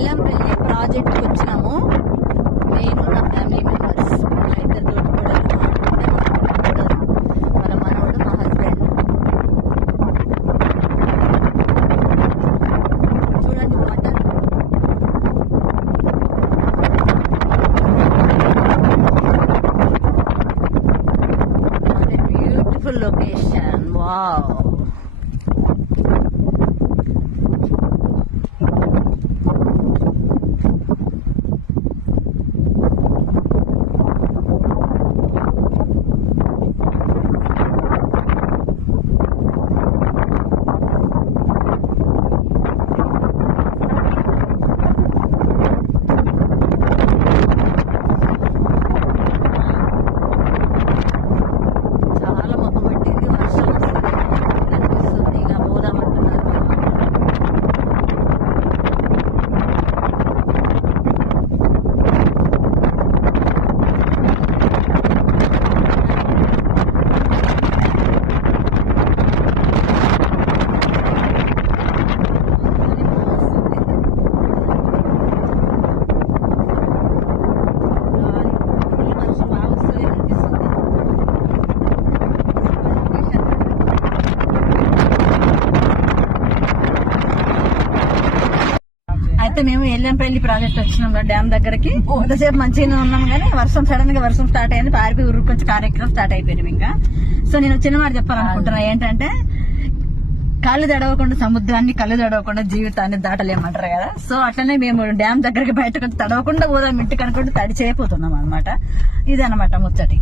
Yellampalli project కి వచ్చినాము. నేను నా ఫ్యామిలీ మెంబర్స్, నా ఇద్దరు తోటికోడలు, మన మనవడు, మా హస్బెండ్. చూడండి వాటర్. Beautiful location. వావ్. అయితే మేము ఎల్లంపల్లి ప్రాజెక్ట్ వచ్చినాం డ్యామ్ దగ్గరకి. ఇంతసేపు మంచిగానే ఉన్నాం కానీ సడన్ గా వర్షం స్టార్ట్ అయింది. పారిపోయి ఊరు కొంచెం కార్యక్రమం స్టార్ట్ అయిపోయింది ఇంకా. సో నేను చిన్న మాట చెప్పాలనుకుంటున్నా ఏంటంటే, కళ్ళు తడవకుండా సముద్రాన్ని, కళ్ళు తడవకుండా జీవితాన్ని దాటలేమంటారు కదా. సో అట్లనే మేము డ్యామ్ దగ్గరికి బయటకు తడవకుండా పోదాం ఇంటికి అనుకుంటే తడి చేయపోతున్నాం అనమాట. ఇదనమాట ముచ్చటి.